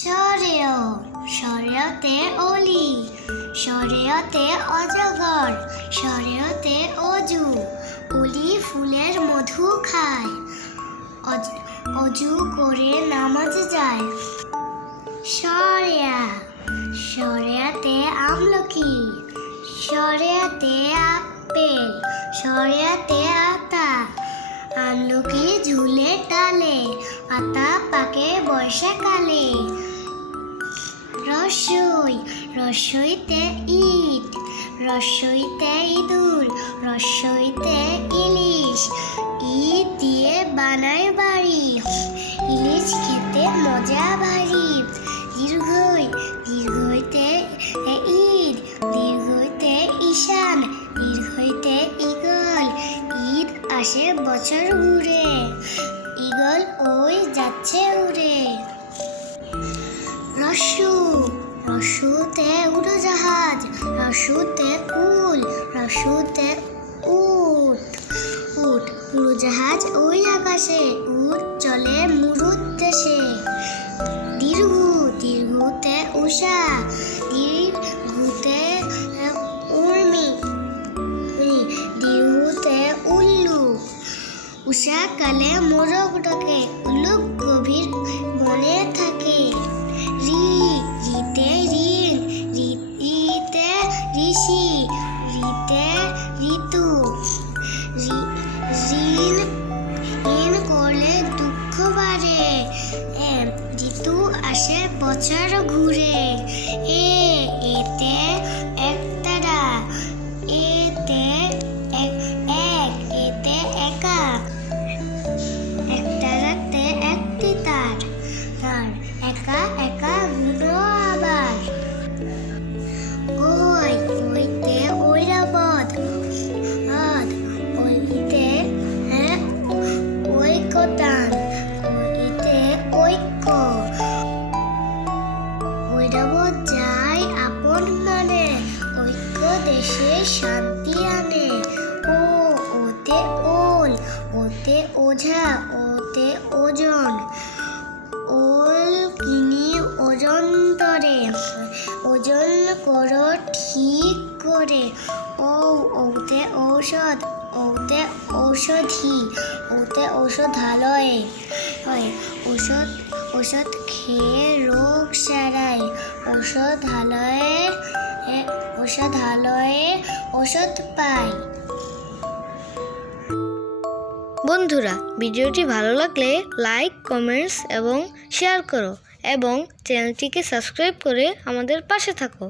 সরেও সরেয়তে অলি, সরেয়তে অজগর, সরেয়তে অজু, অলি ফুলের মধু খায়, অজু করে নামাজ যায়। সরেয়া সরেয়াতে আমলকি, সরেয়াতে আপেল, সরেয়াতে আতা, আমলকি ঝুলে ডালে, আতা পাকে বর্ষাকালে। রসই রসইতে ইট, রসইতে ইঁদুর, রসইতে ইলিশ, ইট দিয়ে বানায় বাড়ি, ইলিশ খেতে মজা ভারী। দীর্ঘই দীর্ঘইতে ঈদ, দীর্ঘইতে ঈশান, দীর্ঘইতে ঈগল, ঈদ আসে বছর ঘুরে, ঈগল ওই যাচ্ছে উড়ে। রস্যু রস্যুতে উড়োজাহাজ, রস্যুতে উল, রস্যুতে উট, উট উড়োজাহাজ ওই আকাশে, উট চলে মুরুদ দেশে। দীর্ঘ দীর্ঘতে উষা, দীর্ঘতে উর্মি, দীর্ঘতে উল্লু, উষা কালে মোরগ ডাকে, উল্লুক গভীর বনে থাকে। রিতে ঋণ, ঋতে ঋষি, ঋতে ঋতু, ঋণ ঋণ করলে দুঃখ বাড়ে, ঋতু আসে বছর ঘুরে। এতে একতারা, এতে এক, এতে একা, একতারাতে একটি তার, একা একা গুলো আবার। ওইতে ঐরাবত, ওইতে ঐকতান, ওইতে ঐক্য, ঐরাবত যায় আপন মানে, ঐক্য দেশে শান্তি আনে। ওতে ওল, ওতে ওঝা, ওতে ওজন, ওল কিনি ওজন ধরে, ওজন করো ঠিক করে। ওতে ঔষধ, ওতে ঔষধি, ওতে ঔষধালয়ে, ঔষধ ঔষধ খেয়ে রোগ সারায়, ঔষধালয়ে ঔষধালয়ে ঔষধ পায়। বন্ধুরা, ভিডিওটি ভালো লাগলে লাইক, কমেন্টস এবং শেয়ার করো এবং চ্যানেলটিকে সাবস্ক্রাইব করে আমাদের পাশে থাকো।